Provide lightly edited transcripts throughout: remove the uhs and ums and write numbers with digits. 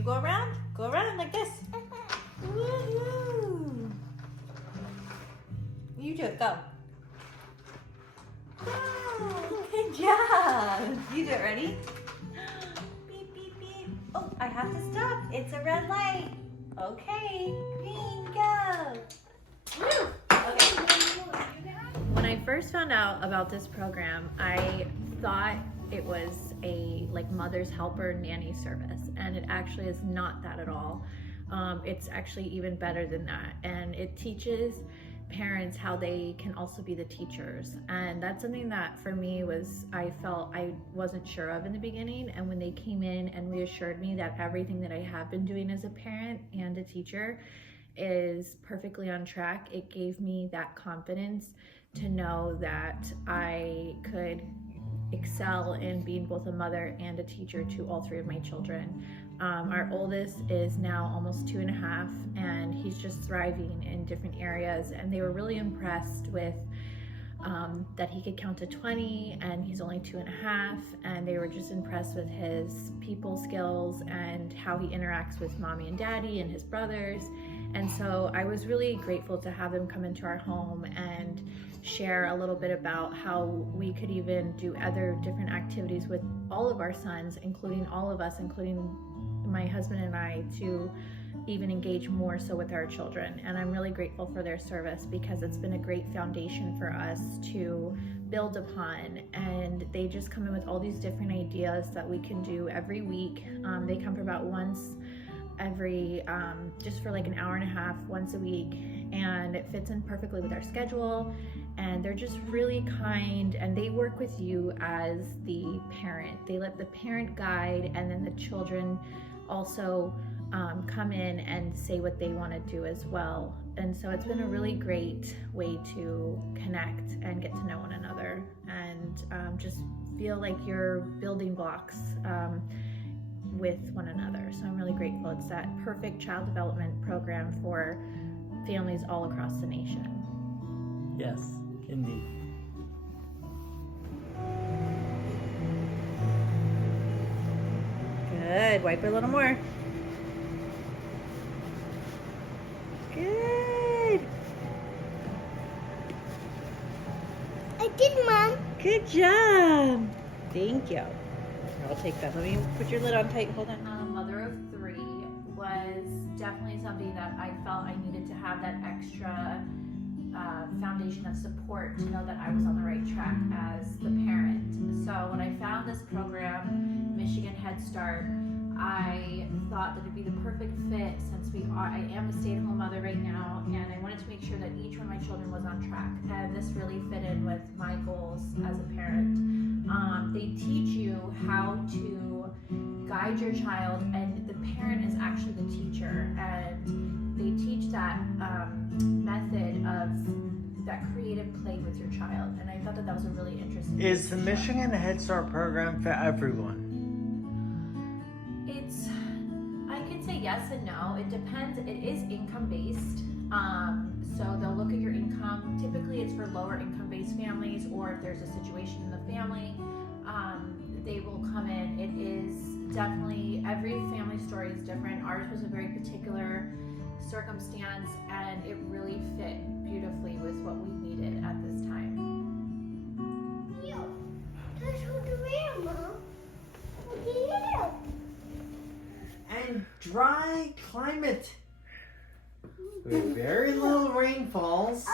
you go around like this. Woohoo! You do it, go. Oh, good job. You do it, ready? Beep, beep, beep. Oh, I have to stop. It's a red light. Okay, green, go. Woo! Okay. When I first found out about this program, I thought it was a mother's helper nanny service, and it actually is not that at all. It's actually even better than that, and it teaches parents how they can also be the teachers, and that's something that for me I felt I wasn't sure of in the beginning. And when they came in and reassured me that everything that I have been doing as a parent and a teacher is perfectly on track, it gave me that confidence to know that I could excel in being both a mother and a teacher to all three of my children. Our oldest is now almost 2.5, and he's just thriving in different areas, and they were really impressed with that he could count to 20, and he's only 2.5, and they were just impressed with his people skills and how he interacts with mommy and daddy and his brothers. And so I was really grateful to have them come into our home and share a little bit about how we could even do other different activities with all of our sons, including all of us, including my husband and I, to even engage more so with our children. And I'm really grateful for their service, because it's been a great foundation for us to build upon. And they just come in with all these different ideas that we can do every week. They come for about once every just for an hour and a half once a week, and it fits in perfectly with our schedule. And they're just really kind, and they work with you as the parent. They let the parent guide, and then the children also come in and say what they want to do as well. And so it's been a really great way to connect and get to know one another, and just feel like you're building blocks with one another. So I'm really grateful. It's that perfect child development program for families all across the nation. Yes, indeed. Good. Wipe it a little more. Good. I did, Mom. Good job. Thank you. I'll take that. Let me put your lid on tight. Hold on. Mother of 3 was definitely something that I felt I needed to have that extra foundation of support to know that I was on the right track as the parent. So when I found this program, Michigan Headstart, I thought that it'd be the perfect fit, since I am a stay-at-home mother right now, and I wanted to make sure that each one of my children was on track, and this really fit in with my goals as a parent. They teach you how to guide your child, and the parent is actually the teacher, and they teach that method of that creative play with your child, and I thought that was a really interesting. Is the Michigan Head Start program for everyone? I could say yes and no. It depends. It is income based. So they'll look at your income. Typically it's for lower income based families, or if there's a situation in the family, they will come in. It is definitely, every family story is different. Ours was a very particular circumstance, and it really fit beautifully with what we needed at this time. That's what the real, Mom. Yeah. And dry climate with very little rainfalls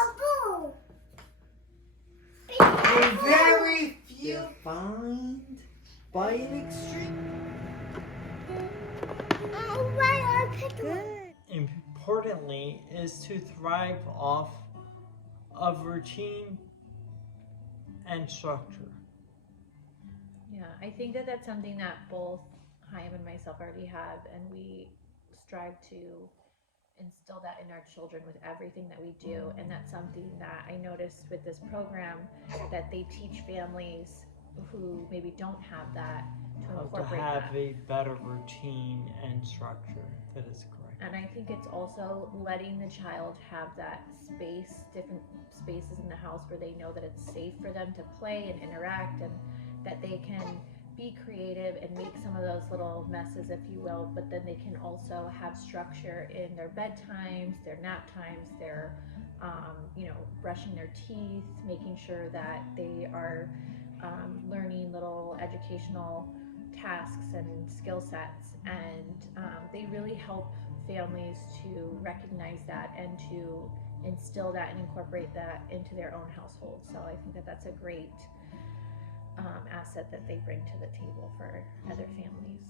and very few defined by an extreme. Good. Importantly, is to thrive off of routine and structure. Yeah, I think that that's something that both Chaim and myself already have, and we strive to instill that in our children with everything that we do. And that's something that I noticed with this program, that they teach families who maybe don't have that to How to incorporate have that. a better routine and structure. That is correct. And I think it's also letting the child have that space, different spaces in the house where they know that it's safe for them to play and interact, and that they can be creative and make some of those little messes, if you will, but then they can also have structure in their bedtimes, their nap times, their brushing their teeth, making sure that they are learning little educational tasks and skill sets, and they really help families to recognize that and to instill that and incorporate that into their own household. So I think that that's a great asset that they bring to the table for other families.